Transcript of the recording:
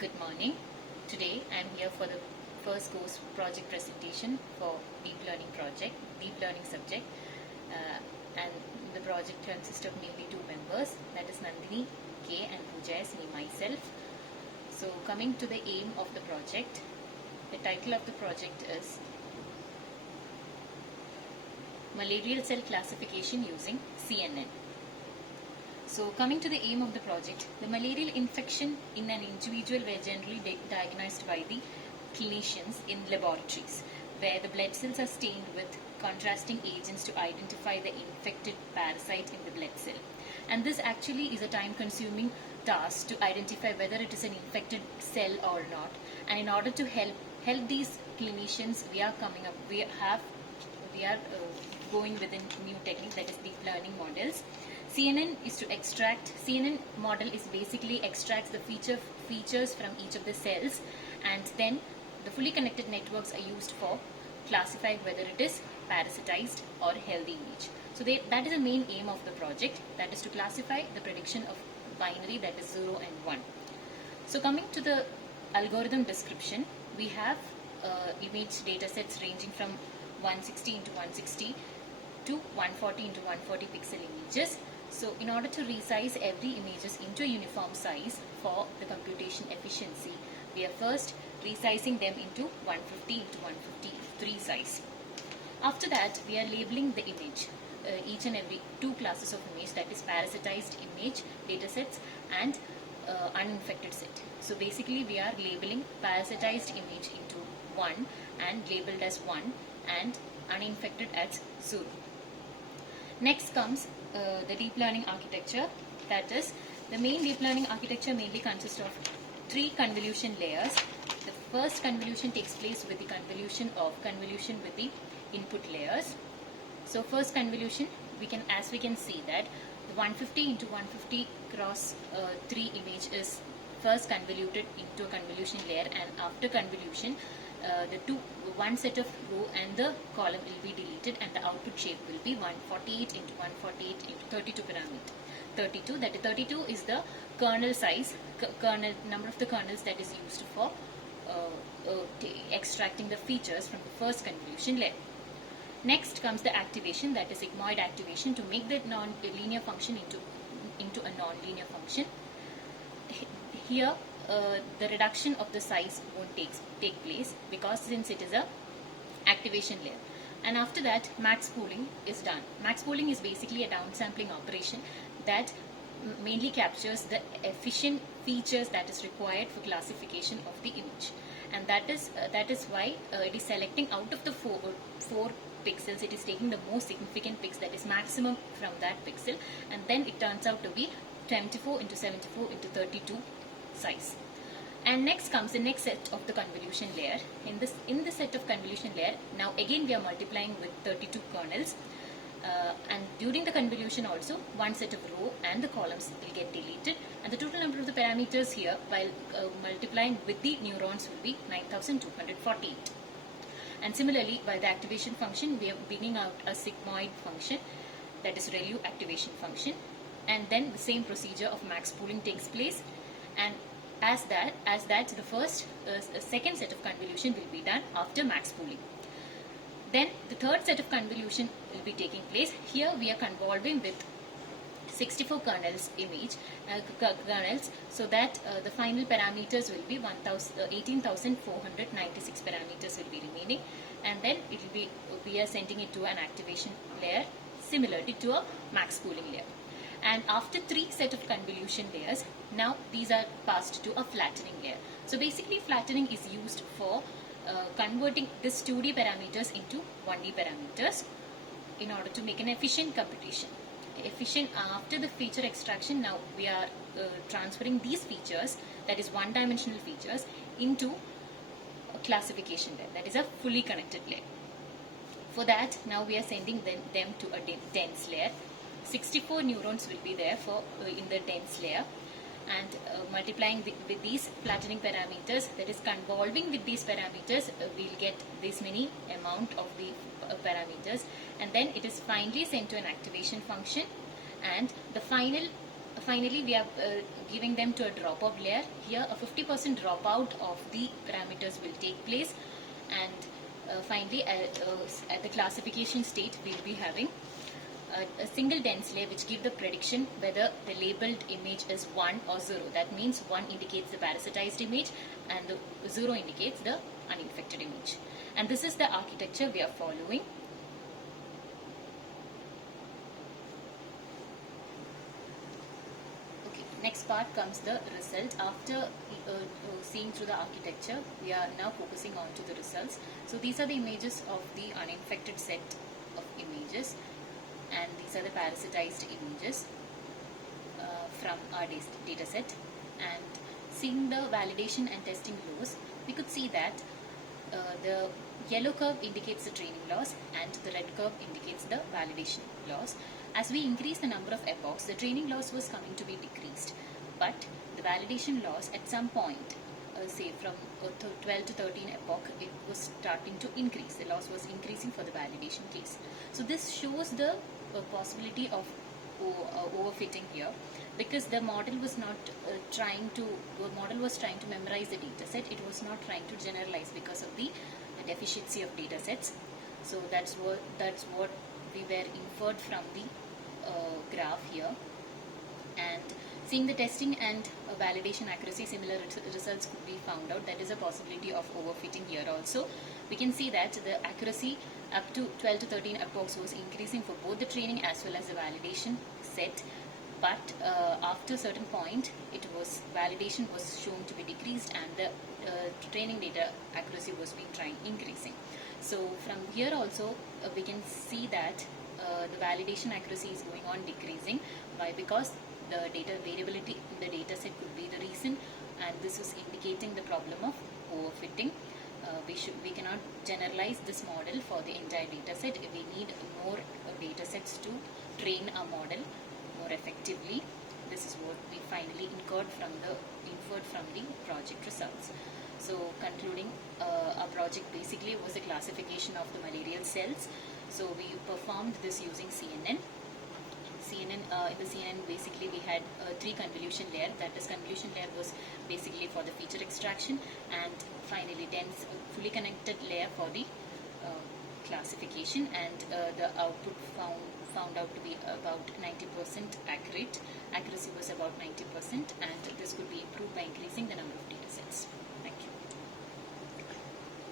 Good morning. Today I am here for the first course project presentation for deep learning subject, and the project consists of mainly two members, that is Nandini K and Pooja S, me myself. So coming to the aim of the project, the title of the project is Malarial Cell Classification using CNN. So coming to the aim of the project, the malarial infection in an individual were generally diagnosed by the clinicians in laboratories, where the blood cells are stained with contrasting agents to identify the infected parasite in the blood cell. And this actually is a time-consuming task to identify whether it is an infected cell or not. And in order to help these clinicians, we are going with a new technique, that is deep learning models. CNN model is basically extracts the features from each of the cells, and then the fully connected networks are used for classifying whether it is parasitized or healthy image. So that is the main aim of the project, that is to classify the prediction of binary, that is 0 and 1. So coming to the algorithm description, we have image data sets ranging from 160 into 160 to 140 into 140 pixel images. So in order to resize every images into a uniform size for the computation efficiency, we are first resizing them into 150 into 153 size. After that, we are labeling the image, each and every two classes of image, that is parasitized image datasets and uninfected set. So basically we are labeling parasitized image into 1 and labeled as 1 and uninfected as 0. Next comes the deep learning architecture. That is, the main deep learning architecture mainly consists of 3 convolution layers. The first convolution takes place with the convolution with the input layers. So first convolution, as we can see that the 150 into 150 cross 3 image is first convoluted into a convolution layer, and after convolution one set of row and the column will be deleted, and the output shape will be 148 into 148 into 32 parameter. 32 is the kernel size, number of the kernels that is used for extracting the features from the first convolution layer. Next comes the activation, that is sigmoid activation, to make the non-linear function into a non-linear function. Here the reduction of the size won't take place, because since it is a activation layer. And after that, max pooling is done. Max pooling is basically a downsampling operation that mainly captures the efficient features that is required for classification of the image, and that is why it is selecting out of the four pixels, it is taking the most significant pixel, that is maximum from that pixel, and then it turns out to be 74 into 74 into 32 size. And next comes the next set of the convolution layer. In the set of convolution layer, now again we are multiplying with 32 kernels, and during the convolution also one set of row and the columns will get deleted, and the total number of the parameters here while multiplying with the neurons will be 9248. And similarly, by the activation function, we are bringing out a sigmoid function, that is ReLU activation function, and then the same procedure of max pooling takes place, and as that the second set of convolution will be done after max pooling. Then the third set of convolution will be taking place. Here we are convolving with 64 kernels so that the final parameters will be 18,496 parameters will be remaining, and then we are sending it to an activation layer similarly to a max pooling layer. And after 3 set of convolution layers, now these are passed to a flattening layer. So basically flattening is used for converting this 2D parameters into 1D parameters in order to make an efficient computation. After the feature extraction, now we are transferring these features, that is one-dimensional features, into a classification layer, that is a fully connected layer. For that, now we are sending them to a dense layer. 64 neurons will be there in the dense layer, and multiplying with these flattening parameters, that is convolving with these parameters, we'll get this many amount of the parameters, and then it is finally sent to an activation function, and the final Finally, we are giving them to a dropout layer. Here, a 50% dropout of the parameters will take place, and finally, at the classification state, we will be having a single dense layer which give the prediction whether the labeled image is 1 or 0. That means 1 indicates the parasitized image and the 0 indicates the uninfected image. And this is the architecture we are following. Okay, next part comes the result. After seeing through the architecture, we are now focusing on to the results. So these are the images of the uninfected set of images, and these are the parasitized images from our data set. And seeing the validation and testing laws, we could see that the yellow curve indicates the training loss and the red curve indicates the validation loss. As we increase the number of epochs, the training loss was coming to be decreased, but the validation loss at some point, say from 12 to 13 epoch, it was starting to increase. The loss was increasing for the validation case. So this shows the possibility of overfitting here, because the model was not trying to memorize the data set. It was not trying to generalize because of the deficiency of data sets. So that's what we were inferred from the graph here. And seeing the testing and validation accuracy, similar results could be found out. That is a possibility of overfitting here also. We can see that the accuracy up to 12 to 13 epochs was increasing for both the training as well as the validation set, but after a certain point, validation was shown to be decreased and the training data accuracy was being increasing. So from here also we can see that the validation accuracy is going on decreasing. Why? Because the data variability in the data set could be the reason, and this is indicating the problem of overfitting. We cannot generalize this model for the entire data set. We need more data sets to train a model more effectively. This is what we finally inferred from the project results. So concluding, our project basically was a classification of the malarial cells. So we performed this using CNN. In the CNN, basically we had 3 convolution layer. That is, convolution layer was basically for the feature extraction, and finally dense fully connected layer for the classification, and the output found out to be about 90% accurate. Accuracy was about 90%, and this could be improved by increasing the number of data sets.